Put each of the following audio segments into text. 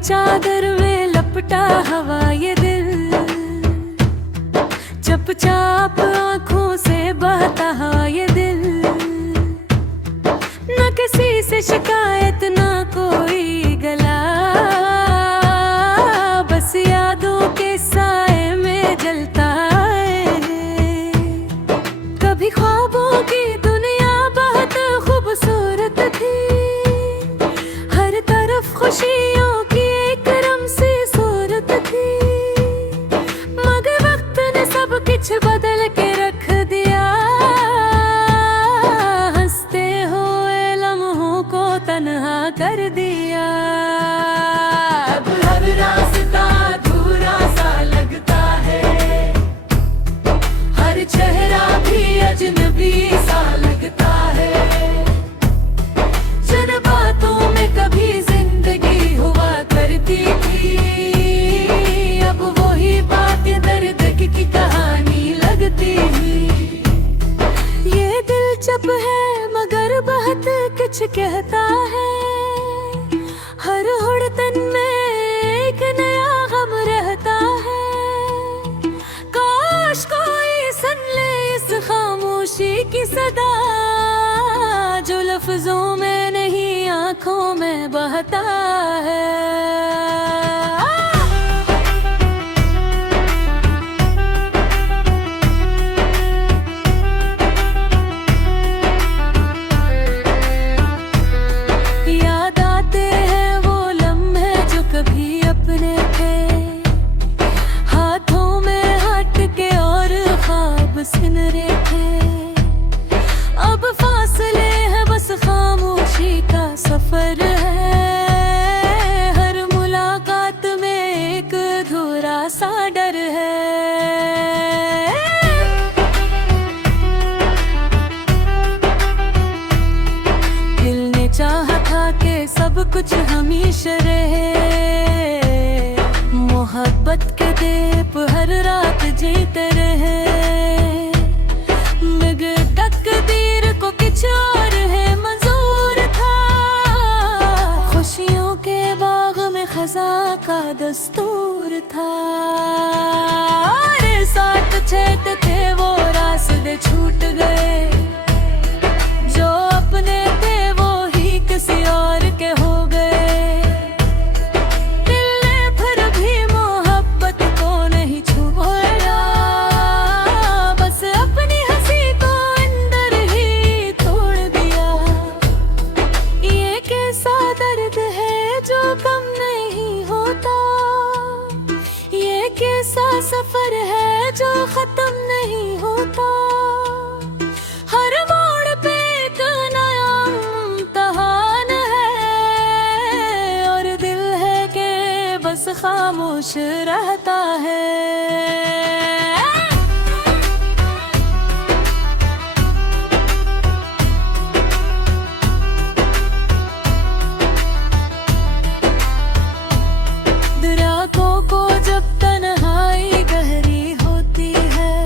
चादर में लपटा हवा ये दिल, चुपचाप आंखों से बहता हवा ये दिल। न किसी से शिकायत न कोई गला, बस यादों के साए में जलता है। कभी ख्वाबों की दुनिया बहुत खूबसूरत थी, हर तरफ खुशियों की एक रमज़ी सूरत थी। मगर वक्त ने सब कुछ बदल के रख दिया, हंसते हुए लम्हों को तन्हा कर दिया। अब हर रास्ता अधूरा सा लगता है, हर चेहरा भी अजनबी सा लगता है। जिन बातों में कभी जिंदगी हुआ करती थी, अब वही बातें दर्द की कहानी लगती हुई। ये दिलचस्प है मगर बहुत कुछ कहता है, हर हुड़दंग में एक नया गम रहता है। काश कोई सुन ले इस खामोशी की सदा, जो लफ्जों में नहीं आंखों में बहता है। याद आते हैं वो लम्हे जो कभी अपने थे, हाथों में हट के और ख्वाब सिन रहे थे। अब फासले हैं बस खामोशी का सफर है, हर मुलाकात में एक अधूरा सा डर है। दिल ने चाहा था कि सब कुछ हमेशा रहे, मोहब्बत के दीप हर रात जीते रहे। मगर तकदीर को कुछ और है मंजूर था, खुशियों के बाग में खजा का दस्तूर था। और साथ छेद थे वो रास्ते छूट गए, जो अपने थे वो ही किसी और के हो गए। दिल ने फिर भी मोहब्बत को नहीं छुपाया, बस अपनी हंसी को अंदर ही तोड़ दिया। ये कैसा दर्द है जो कम नहीं होता, ये कैसा सफर है जो खत्म नहीं होता। हर मोड़ पे एक नया इम्तिहान है, और दिल है कि बस खामोश रहता है। रातों को जब तन्हाई गहरी होती है,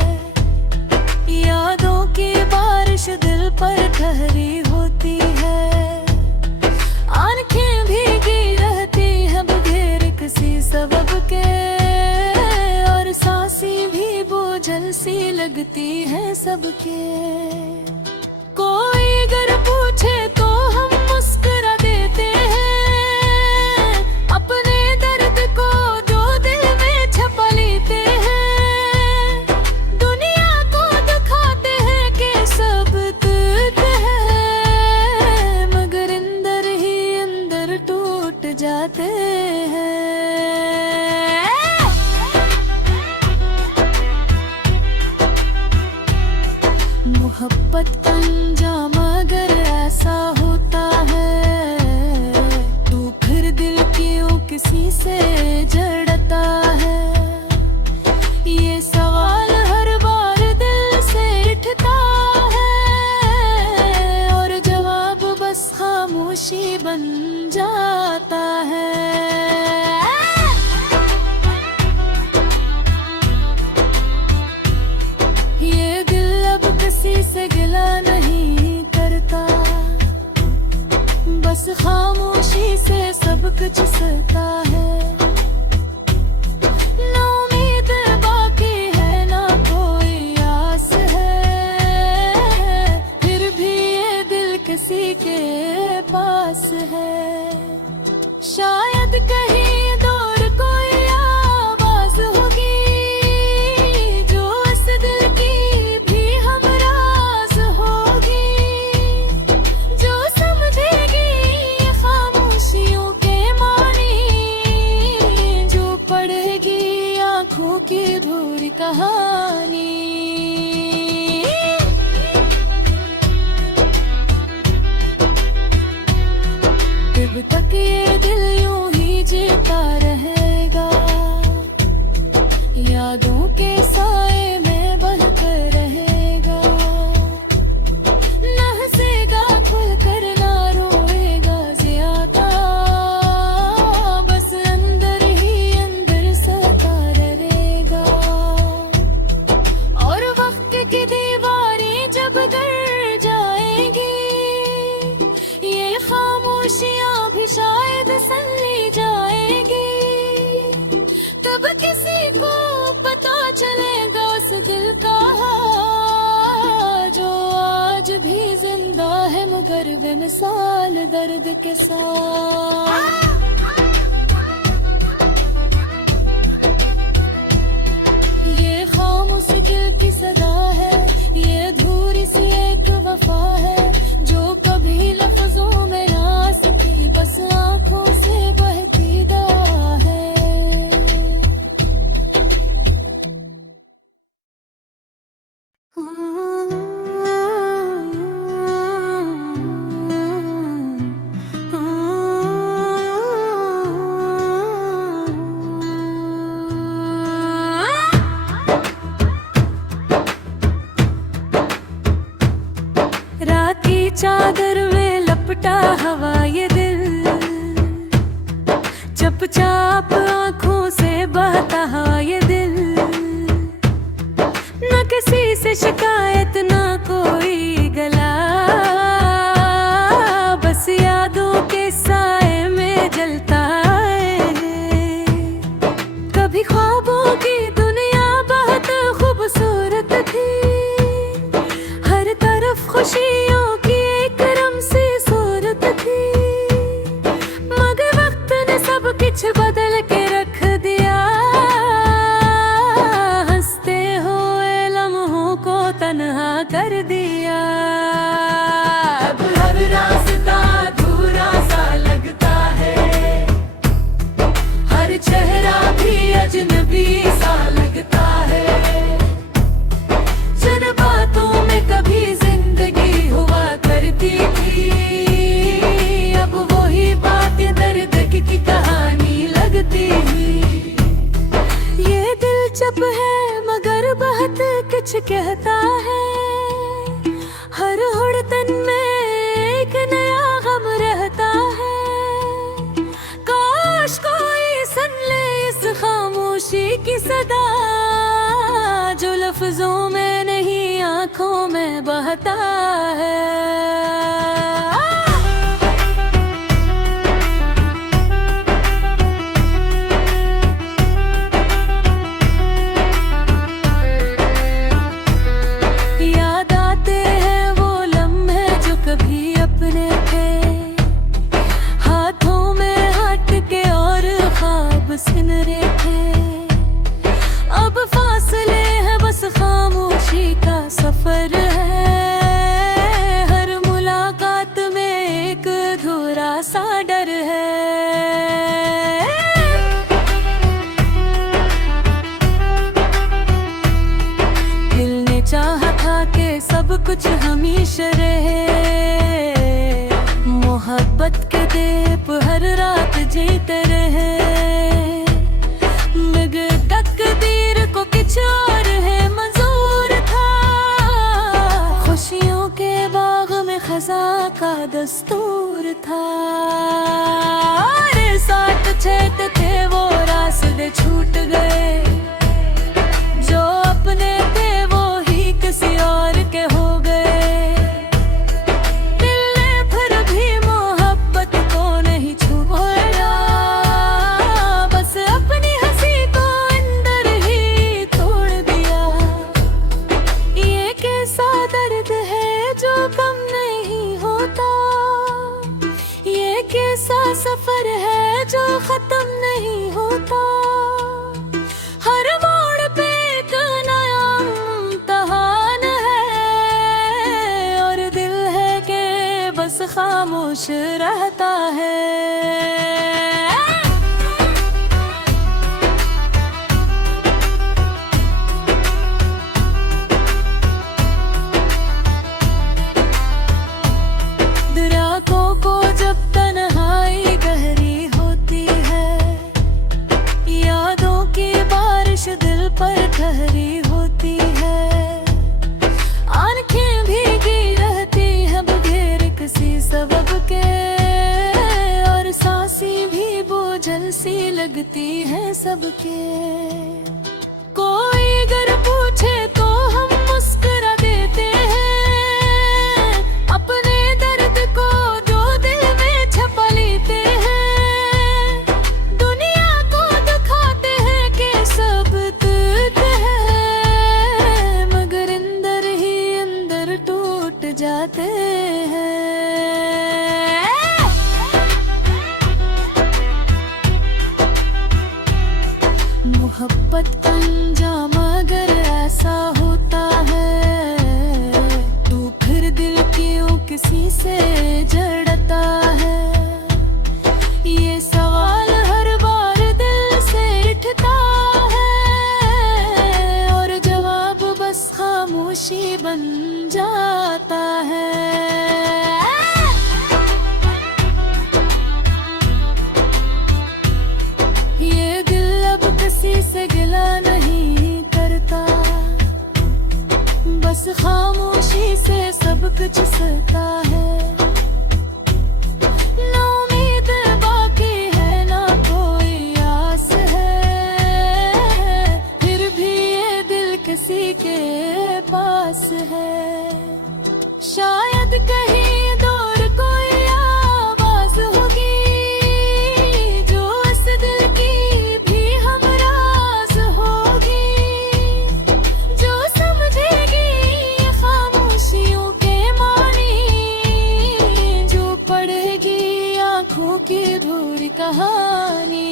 यादों की बारिश दिल पर ठहरी होती है। आंखें भीगी रहती हैं बगैर किसी सबब के, और सांसें भी बोझल सी लगती हैं सबके। कोई अगर पूछे तो हम मुस्कुरा देते हैं, अपने दर्द को जो दिल में छुपा लेते हैं। दुनिया को दिखाते हैं कि सब ठीक है, मगर अंदर ही अंदर टूट जाते हैं। मोहब्बत का अंजाम अगर ऐसा होता है, तो फिर दिल क्यों किसी से जड़ता है। ये सवाल हर बार दिल से उठता है, और जवाब बस खामोशी बन जाता है। ये दिल अब किसी से गिला नहीं करता, बस खामोशी से सब कुछ सता है। ना उम्मीद बाकी है ना कोई आस है, फिर भी ये दिल किसी के पास है। शायद कहीं दूर कोई आवाज होगी जो इस दिल की भी हमराज होगी, जो समझेगी ये खामोशियों के मानी, जो पढ़ेगी आंखों की अधूरी कहानी। जब तक ये दिल यूं ही जीता रहेगा, यादों के साए में बहकर रहेगा, न हंसेगा खुलकर ना रोएगा ज्यादा, बस अंदर ही अंदर सता रहेगा। और वक्त की दीवारें जब गिर जाएंगी, ये खामोशियां भी शायद सन ली जाएगी, तब किसी को पता चलेगा उस दिल का जो आज भी जिंदा है मगर बेमिसाल दर्द के साथ। ये खामोश दिल की सदा है, ये अधूरी सी एक वफा है, जो कभी लफ्जों में ना सकी, बस आंखों से बहती दवा है। रात की चादर में लपटा हवा ये दिल, चुपचाप आंखों से बहता हवा ये दिल, न किसी से शिकायत ना कोई गला, बस यादों के साए में जलता है। कभी ख्वाबों की दुनिया बहुत खूबसूरत थी, हर तरफ खुशियों की एक रमज़ी सूरत थी, मगर वक्त ने सब कुछ बदल के रख दिया, हंसते हुए लम्हों को तन्हा कर दिया। अब हर रास्ता अधूरा सा लगता है, हर चेहरा भी अजनबी सा लगता है, जिन बातों में कभी जिंदगी हुआ करती थी, अब वही बातें दर्द की कहानी लगती हुई। ये दिल चुप है मगर बहुत कुछ कहता है, हर हुड़दंग में एक नया गम रहता है, काश कोई सुन ले इस खामोशी की सदा, जो लफ्जों में नहीं आंखों में बहता है। याद आते हैं वो लम्हे जो कभी अपने थे, हाथों में हाथ के और ख्वाब सिनरे थे, अब फासले हैं बस खामोशी का सफर है, हर मुलाकात में एक अधूरा सा डर है। दिल ने चाहा था कि सब कुछ हमेशा रहे, मोहब्बत के दीप हर रात जीते रहे, मगर तकदीर को कुछ और है मंजूर था, खुशियों के बाग में खजा का दस्तूर था, और साथ छेद थे वो रास्ते छूट गए, जो अपने थे वो ही किसी और के हो गए, दिल ने फिर भी मोहब्बत सफर है जो खत्म नहीं होता, हर मोड़ पे एक नया इम्तिहान है, और दिल है कि बस खामोश रहता है। को जब तन्हाई गहरी होती है, यादों की बारिश दिल पर ठहरी होती है, आंखें भीगी रहती है बगैर किसी सबब के, और सांसें भी बोझल सी लगती है सबके। कोई अगर पूछे तो हम मुस्कुरा देते हैं, अपने दर्द को जो दिल में छुपा लेते हैं, दुनिया को दिखाते हैं कि सब ठीक है, मगर अंदर ही अंदर टूट जाते हैं। मोहब्बत का अंजाम अगर ऐसा होता है, तो फिर दिल क्यों किसी से जड़ता है? ये सवाल हर बार दिल से उठता है, और जवाब बस खामोशी बन जाता है। किसी से गिला नहीं करता, बस खामोशी से सब कुछ सहता है। ना उम्मीद बाकी है ना कोई आस है, फिर भी ये दिल किसी के पास है। शायद कहीं दूर कोई आवाज होगी जो इस दिल की की धूरी कहानी।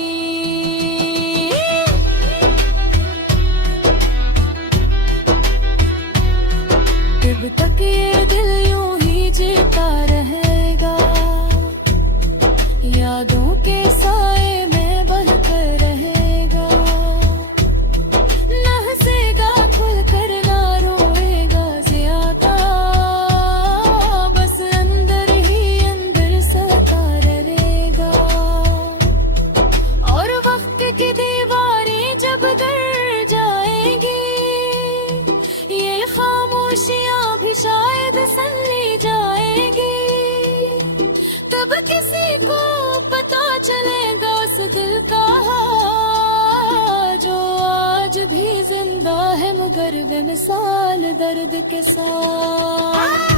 जब तक ये दिल यूं ही जीता रहेगा, यादों के साए में बहकर रहेगा, ना हंसेगा खुलकर ना रोएगा ज्यादा, बस अंदर ही अंदर सता रहेगा। और वक्त की दीवारें जब गिर जाएंगी, ये खामोशियां भी शायद सन ली जाएगी, तब किसी को पता चलेगा उस दिल का जो आज भी जिंदा है मगर बेमिसाल दर्द के साथ।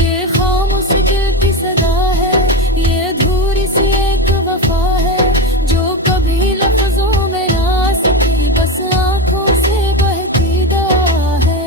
ये खामोश दिल की सदा है, ये अधूरी सी एक वफा है, जो कभी लफ्जों में ना सकी बस आंखों से बहती दवा है।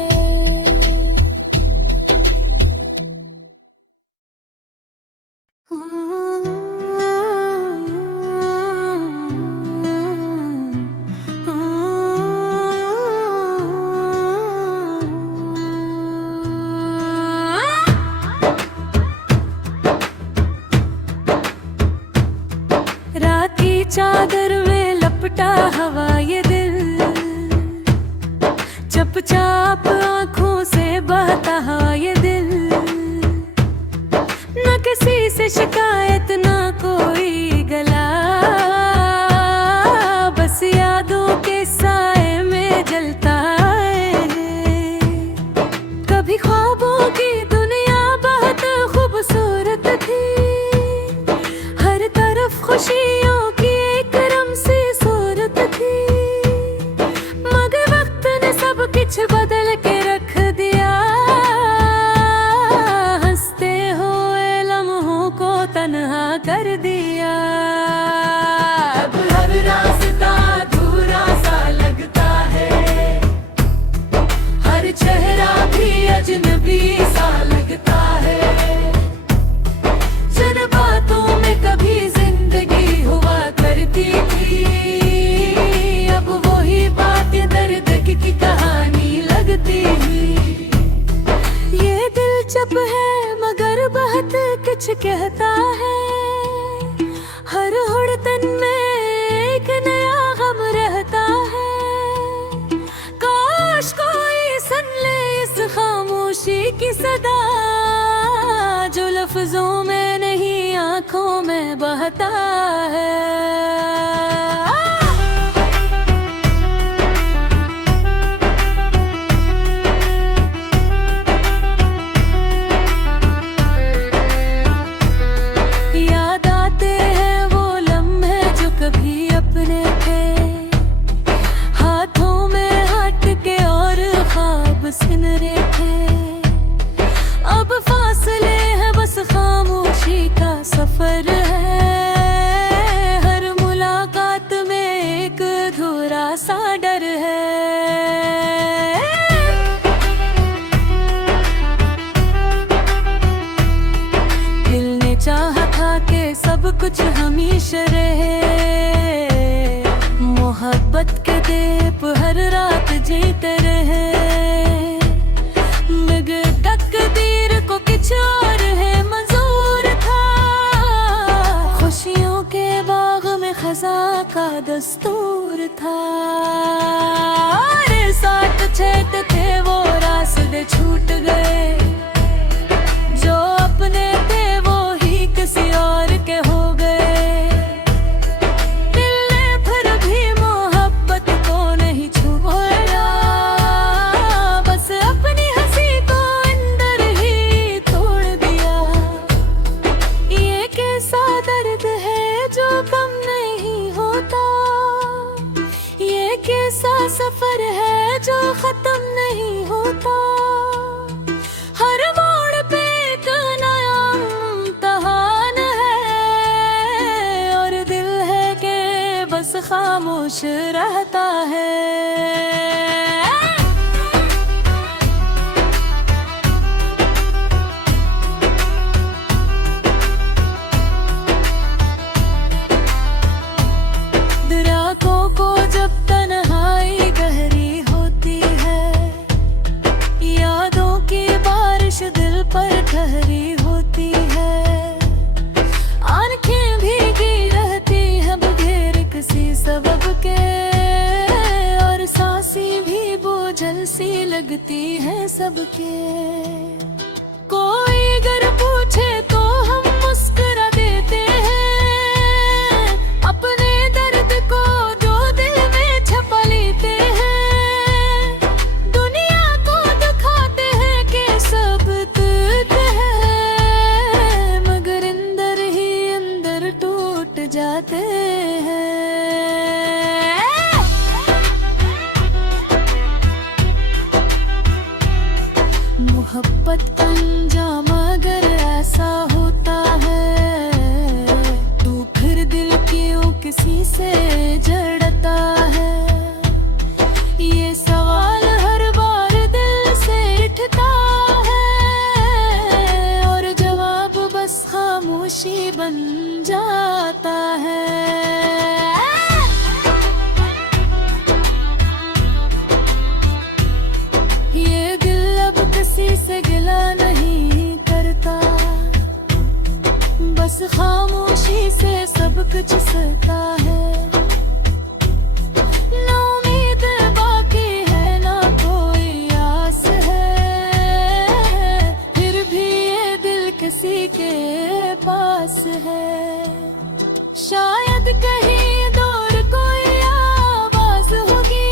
चादर में लपटा हवा ये दिल, चुपचाप आंखों से बहता हुआ ये दिल, न किसी से शिकायत ना कोई गला, बस यादों के साए में जलता है। कभी ख्वाबों की दुनिया बहुत खूबसूरत थी, हर तरफ खुशियों कुछ बदल के रख दिया, हंसते हुए लम्हों को तन्हा कर दिया। अब हर रास्ता अधूरा सा लगता है, हर चेहरा भी अजनबी सा लगता चुप है मगर बहुत कुछ कहता है। हर हुड़दंग में एक नया गम रहता है। काश कोई सुन ले इस खामोशी की सदा, जो लफ्जों में नहीं आंखों में बहता है। सिनरे थे अब फासले हैं, बस खामोशी का सफर है। हर मुलाकात में एक अधूरा सा डर है। दिल ने चाहा था कि सब कुछ हमेशा रहे, मोहब्बत के दीप हर रात जीते रहे। तकदीर को कुछ और है मंजूर था, खुशियों के बाग में खज़ां का दस्तूर था। और साथ छेद थे वो रास्ते छूट गए, जो अपने थे वो ही किसी और के हो गए। दिल ने फिर भी मोहब्बत को नहीं छुपाया, बस अपनी सफर है जो खत्म नहीं होता। हर मोड़ पे एक नया इम्तिहान है, और दिल है कि बस खामोश रहता है। को जब तन्हाई गहरी होती है, यादों की बारिश दिल पर ठहरी होती है। आंखें भीगी रहती हैं बगैर किसी सबब के, और सांसें भी बोझल सी लगती हैं सबके। कोई अगर पूछे तो हम मुस्कुरा देते हैं, अपने दर्द को जाते हैं। मोहब्बत अंजाम अगर ऐसा होता है, तो फिर दिल क्यों किसी से जड़ता है। ये सवाल हर बार दिल से उठता है, और जवाब बस खामोशी बन जाता है। ये दिल अब किसी से गिला नहीं करता, बस खामोशी से सब कुछ सहता है। ना उम्मीद बाकी है ना कोई आस है, फिर भी ये दिल किसी के पास है। शायद कहीं दूर कोई आवाज होगी,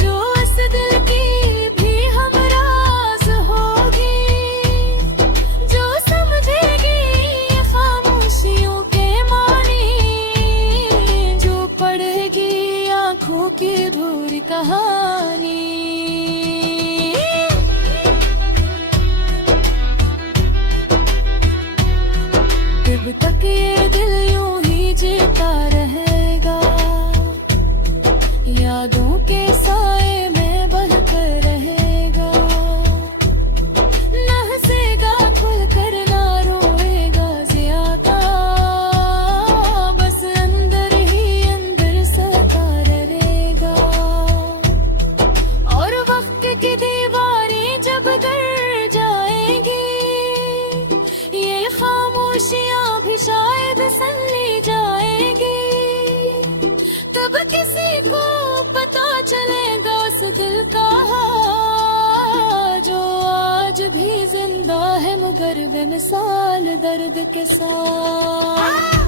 जो इस दिल की भी हमराज होगी, जो समझेगी खामोशियों के मानी, वो गर्व मिसाल दर्द के साथ।